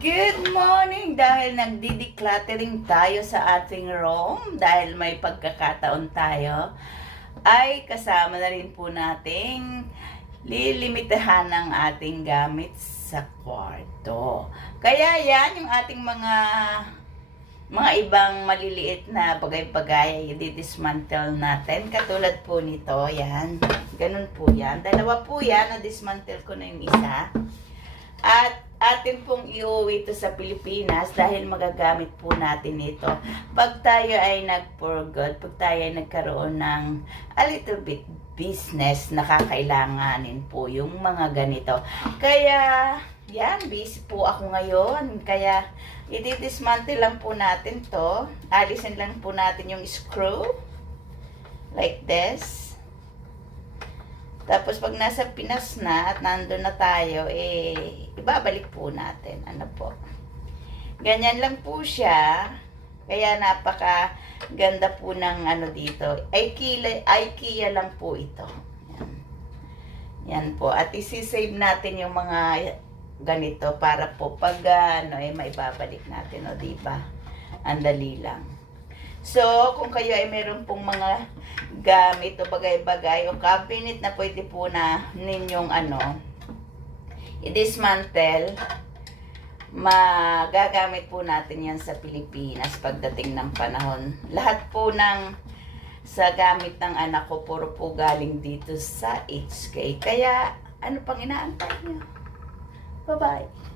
Good morning! Dahil nagdi-decluttering tayo sa ating room, dahil may pagkakataon tayo, ay kasama na rin po nating lilimitahan ang ating gamit sa kwarto. Kaya yan, yung ating mga ibang maliliit na bagay-bagay, i-dismantle natin. Katulad po nito, yan. Ganun po yan. Dalawa po yan, na-dismantle ko na yung isa. At atin pong iuwi ito sa Pilipinas dahil magagamit po natin ito pag tayo ay nag-for good, pag tayo ay nagkaroon ng a little bit business na kakailanganin po yung mga ganito. Kaya, yan, busy po ako ngayon. Kaya, i-dismantle lang po natin to. Alisin lang po natin yung screw. Like this. Tapos pag nasa Pinas na at nandun na tayo, ibabalik po natin. Ano po. Ganyan lang po siya. Kaya napaka ganda po ng ano dito. IKEA lang po ito. Yan. Yan po. At isi-save natin yung mga ganito para po pag maibabalik natin. O diba? Ang dali lang. So, kung kayo ay meron pong mga gamit o bagay-bagay o cabinet na pwede po na ninyong i-dismantle, magagamit po natin yan sa Pilipinas pagdating ng panahon. Lahat po sa gamit ng anak ko, puro po galing dito sa HK. Kaya, ano pang inaantay niyo? Bye-bye!